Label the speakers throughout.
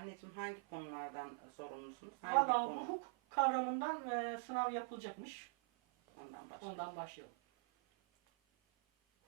Speaker 1: Anneciğim hangi konulardan sorumlusunuz? Hangi
Speaker 2: Valla
Speaker 1: konu?
Speaker 2: hukuk kavramından e, sınav yapılacakmış.
Speaker 1: Ondan başlayalım.
Speaker 2: Ondan başlayalım.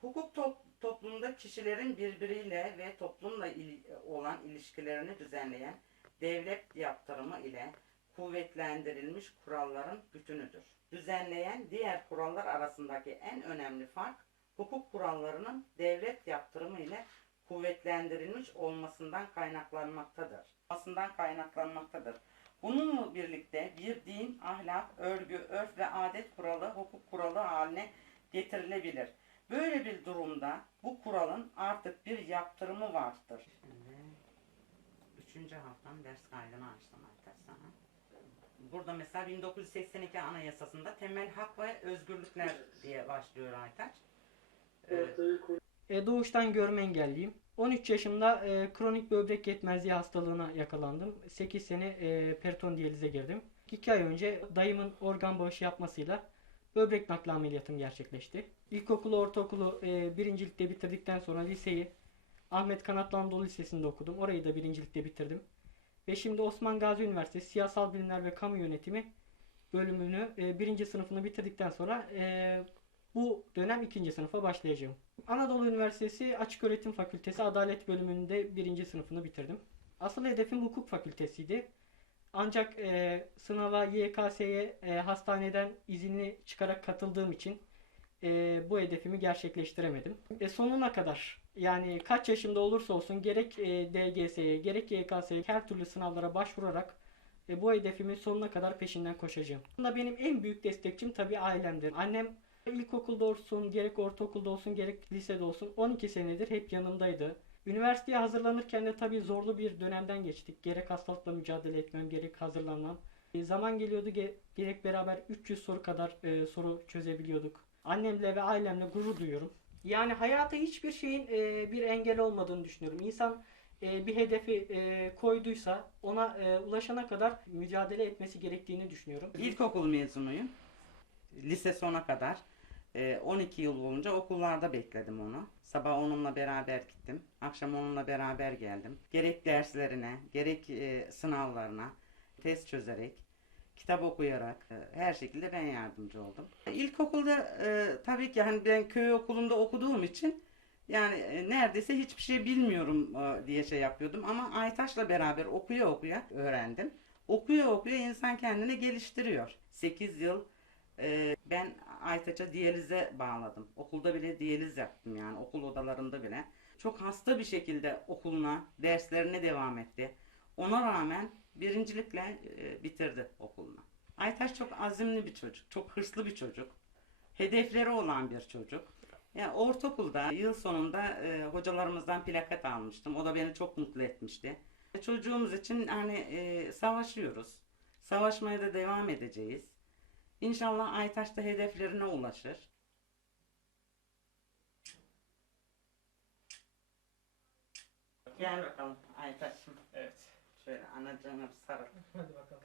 Speaker 1: Hukuk top- toplumda kişilerin birbiriyle ve toplumla il- olan ilişkilerini düzenleyen devlet yaptırımı ile kuvvetlendirilmiş kuralların bütünüdür. Düzenleyen diğer kurallar arasındaki en önemli fark hukuk kurallarının devlet yaptırımı ile kuvvetlendirilmiş olmasından kaynaklanmaktadır. Olmasından kaynaklanmaktadır. Bununla birlikte bir din, ahlak, örgü, örf ve adet kuralı hukuk kuralı haline getirilebilir. Böyle bir durumda bu kuralın artık bir yaptırımı vardır. Şimdi üçüncü haftam ders kaydını açtım sana. Burada mesela 1982 Anayasası'nda temel hak ve özgürlükler diye başlıyor Aytaç. Ee,
Speaker 2: E, doğuştan görme engelliyim. 13 yaşımda e, kronik böbrek yetmezliği hastalığına yakalandım. 8 sene e, periton diyalize girdim. 2 ay önce dayımın organ bağışı yapmasıyla böbrek nakli ameliyatım gerçekleşti. İlkokulu, ortaokulu e, birincilikte bitirdikten sonra liseyi Ahmet Kanatlı Anadolu Lisesi'nde okudum. Orayı da birincilikte bitirdim. Ve şimdi Osman Gazi Üniversitesi Siyasal Bilimler ve Kamu Yönetimi bölümünü e, birinci sınıfını bitirdikten sonra e, bu dönem ikinci sınıfa başlayacağım. Anadolu Üniversitesi Açık Öğretim Fakültesi Adalet bölümünde birinci sınıfını bitirdim. Asıl hedefim hukuk fakültesiydi. Ancak e, sınava YKS'ye e, hastaneden izinli çıkarak katıldığım için e, bu hedefimi gerçekleştiremedim. E, sonuna kadar yani kaç yaşımda olursa olsun gerek e, DGS'ye gerek YKS'ye her türlü sınavlara başvurarak e, bu hedefimin sonuna kadar peşinden koşacağım. Bunda benim en büyük destekçim tabii ailemdir. Annem İlkokulda olsun, gerek ortaokulda olsun, gerek lisede olsun 12 senedir hep yanımdaydı. Üniversiteye hazırlanırken de tabii zorlu bir dönemden geçtik. Gerek hastalıkla mücadele etmem, gerek hazırlanmam. E, zaman geliyordu ge- gerek beraber 300 soru kadar e, soru çözebiliyorduk. Annemle ve ailemle gurur duyuyorum. Yani hayata hiçbir şeyin e, bir engel olmadığını düşünüyorum. İnsan e, bir hedefi e, koyduysa ona e, ulaşana kadar mücadele etmesi gerektiğini düşünüyorum.
Speaker 1: İlkokul mezunuyum. Lise sona kadar. E, 12 yıl boyunca okullarda bekledim onu. Sabah onunla beraber gittim. Akşam onunla beraber geldim. Gerek derslerine, gerek e, sınavlarına test çözerek, kitap okuyarak e, her şekilde ben yardımcı oldum. İlkokulda e, tabii ki hani ben köy okulunda okuduğum için yani e, neredeyse hiçbir şey bilmiyorum diye şey yapıyordum ama Aytaş'la beraber okuya okuya öğrendim. Okuya okuya insan kendini geliştiriyor. 8 yıl e, ben Aytaç'a diyalize bağladım. Okulda bile diyaliz yaptım yani okul odalarında bile. Çok hasta bir şekilde okuluna, derslerine devam etti. Ona rağmen birincilikle e, bitirdi okulunu. Aytaç çok azimli bir çocuk, çok hırslı bir çocuk. Hedefleri olan bir çocuk. Yani ortaokulda yıl sonunda e, hocalarımızdan plakat almıştım. O da beni çok mutlu etmişti. Çocuğumuz için hani e, savaşıyoruz. Savaşmaya da devam edeceğiz. İnşallah Aytaş da hedeflerine ulaşır. Gel bakalım Aytaş'ım.
Speaker 3: Evet.
Speaker 1: Şöyle anacığına bir sarıl.
Speaker 2: Hadi bakalım.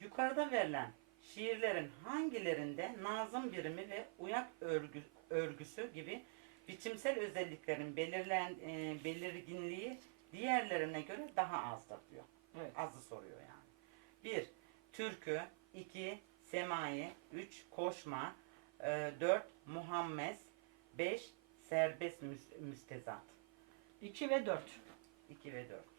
Speaker 1: Yukarıda verilen şiirlerin hangilerinde nazım birimi ve uyak örgü, örgüsü gibi biçimsel özelliklerin belirlen, e, belirginliği diğerlerine göre daha azdır diyor.
Speaker 2: Evet.
Speaker 1: Azı soruyor yani. 1. Türkü 2. Semai 3. Koşma 4. Muhammed 5. Serbest müs- müstezat
Speaker 2: 2 ve 4.
Speaker 1: 2 ve 4.